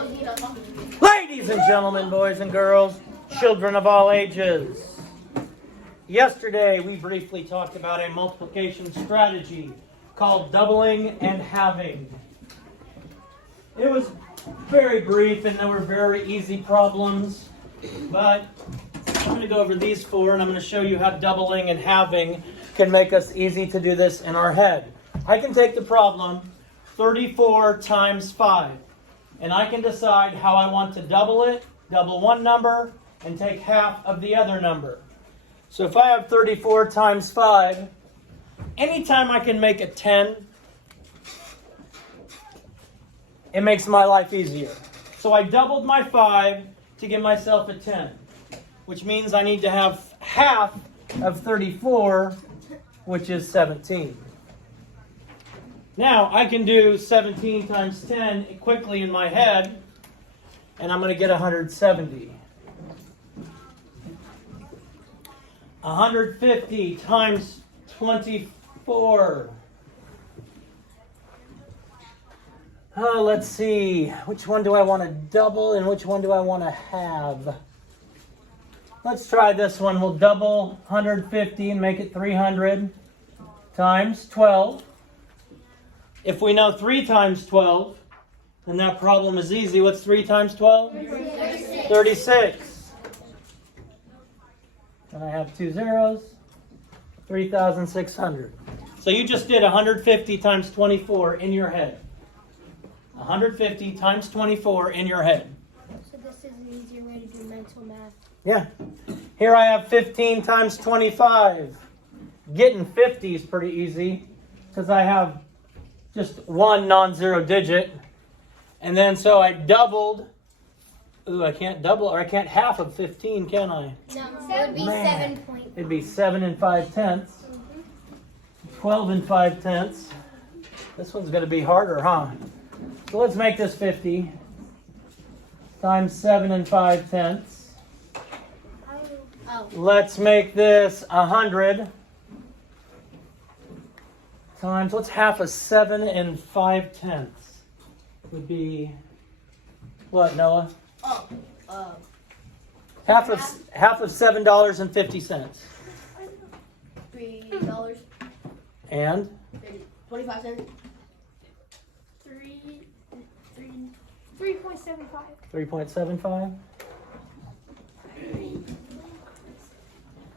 Ladies and gentlemen, boys and girls, children of all ages. Yesterday, we briefly talked about a multiplication strategy called doubling and halving. It was very brief and there were very easy problems, but I'm going to go over these four and I'm going to show you how doubling and halving can make us easy to do this in our head. I can take the problem 34 times 5, and I can decide how I want to double it, double one number, and take half of the other number. So if I have 34 times 5, anytime I can make a 10, it makes my life easier. So I doubled my 5 to give myself a 10, which means I need to have half of 34, which is 17. Now I can do 17 times 10 quickly in my head, and I'm going to get 170. 150 times 24. Oh, let's see. Which one do I want to double and which one do I want to halve? Let's try this one. We'll double 150 and make it 300 times 12. If we know 3 times 12, then that problem is easy. What's 3 times 12? 36. 36. And I have 2 zeros. 3,600. So you just did 150 times 24 in your head. 150 times 24 in your head. So this is an easier way to do mental math. Yeah. Here I have 15 times 25. Getting 50 is pretty easy because I have just one non-zero digit. And then so I doubled. Ooh, I can't double, or I can't half of 15, can I? No, it would be Man. 7 point. It'd be 7 and 5/10. 12 and 5/10. This one's going to be harder, huh? So let's make this 50 times 7 and 5/10. Oh. Let's make this 100 times, what's half of 7 and 5/10? Would be, what, Noah? Half of $7.50. $3. And 25 cents. 3.75. 3.75.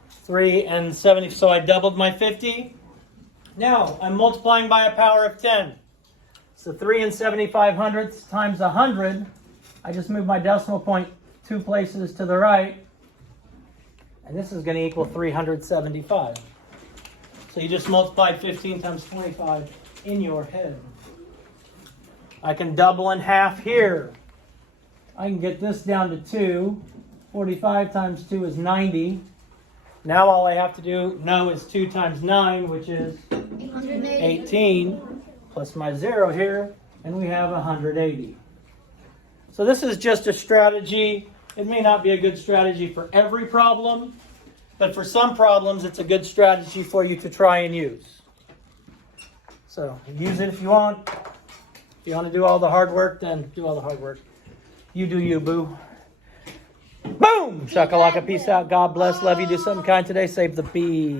3 and 70. So I doubled my 50. Now I'm multiplying by a power of 10. So 3 and 75/100 times 100. I just moved my decimal point 2 places to the right. And this is going to equal 375. So you just multiplied 15 times 25 in your head. I can double in half here. I can get this down to 2. 45 times 2 is 90. Now all I have to know is 2 times 9, which is 18, plus my 0 here, and we have 180. So this is just a strategy. It may not be a good strategy for every problem, but for some problems it's a good strategy for you to try and use. So use it if you want. If you want to do all the hard work, then do all the hard work. You do you, boo. Boom! Shakalaka, peace out. God bless. Love you. Do something kind today. Save the bees.